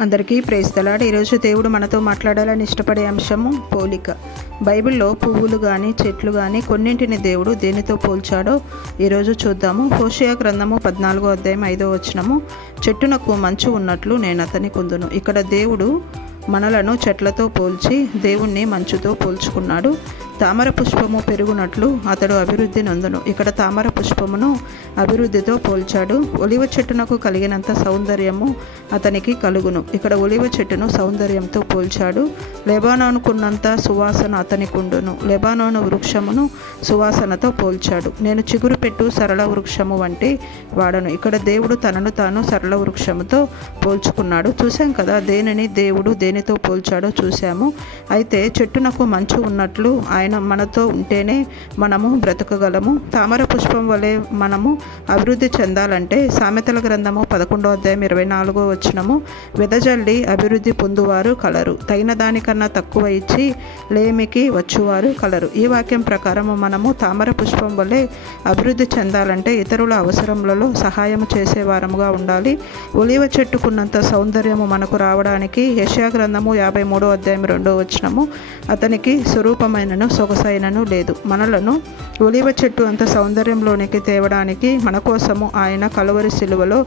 అందరికీ praise the lord. ఈరోజు దేవుడు మనతో మాట్లాడాలని ఇష్టపడే అంశము పోలిక. బైబిల్లో పువ్వులు కానీ చెట్లు కానీ కొన్నింటిని దేవుడు దేనితో పోల్చాడో ఈరోజు చూద్దాము. హోషేయ గ్రంథము 14వ అధ్యాయం 5వ వచనము, చెట్టునకు మంచు ఉన్నట్లు నేను అతని కుందును. ఇక్కడ దేవుడు మనలను చెట్లతో పోల్చి దేవుణ్ణి మంచుతో పోల్చుకున్నాడు. తామర పుష్పము పెరుగునట్లు అతడు అభివృద్ధి నందును. ఇక్కడ తామర పుష్పమును అభివృద్ధితో పోల్చాడు. ఒలివ చెట్టునకు కలిగినంత సౌందర్యము అతనికి కలుగును. ఇక్కడ ఒలివ చెట్టును సౌందర్యంతో పోల్చాడు. లెబానోనుకున్నంత సువాసన అతనికి ఉండును. లెబానోను వృక్షమును సువాసనతో పోల్చాడు. నేను చిగురు పెట్టు సరళ వృక్షము వంటి వాడను. ఇక్కడ దేవుడు తనను తాను సరళ వృక్షముతో పోల్చుకున్నాడు. చూసాం కదా దేనిని దేవుడు దేనితో పోల్చాడో చూసాము. అయితే చెట్టునకు మంచు ఉన్నట్లు ఆయన మనతో ఉంటేనే మనము బ్రతకగలము. తామర పుష్పం వలె మనము అభివృద్ధి చెందాలంటే సామెతల గ్రంథము 11వ అధ్యాయం 24వ వచనము, వెదజల్లి అభివృద్ధి పొందువారు కలరు, తగిన దానికన్నా తక్కువ ఇచ్చి లేమికి వచ్చువారు కలరు. ఈ వాక్యం ప్రకారము మనము తామర పుష్పం వలె అభివృద్ధి చెందాలంటే ఇతరుల అవసరములలో సహాయం చేసేవారముగా ఉండాలి. ఒలివ చెట్టుకున్నంత సౌందర్యము మనకు రావడానికి యెషయా గ్రంథము 53వ అధ్యాయం 2వ వచనము, అతనికి స్వరూపమైనను సొగసైనను లేదు. మనలను ఒలివ చెట్టు అంత సౌందర్యంలోనికి తేవడానికి మన కోసము ఆయన కలువరి శిలువలో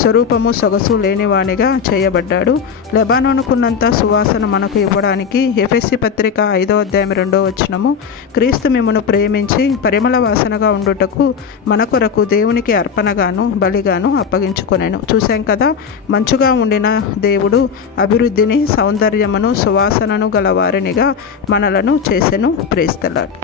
స్వరూపము సొగసు లేనివానిగా చేయబడ్డాడు. లెబానోనుకున్నంత సువాసన మనకు ఇవ్వడానికి ఎఫెసీ పత్రిక 5వ అధ్యాయం 2వ వచనము, క్రీస్తు మిమ్మును ప్రేమించి పరిమళ వాసనగా ఉండుటకు మన కొరకు దేవునికి అర్పణగాను బలిగాను అప్పగించుకొనెను. చూసాం కదా, మంచుగా ఉండిన దేవుడు అభివృద్ధిని, సౌందర్యమును, సువాసనను గలవారినిగా మనలను చేసెను. Praise the lord.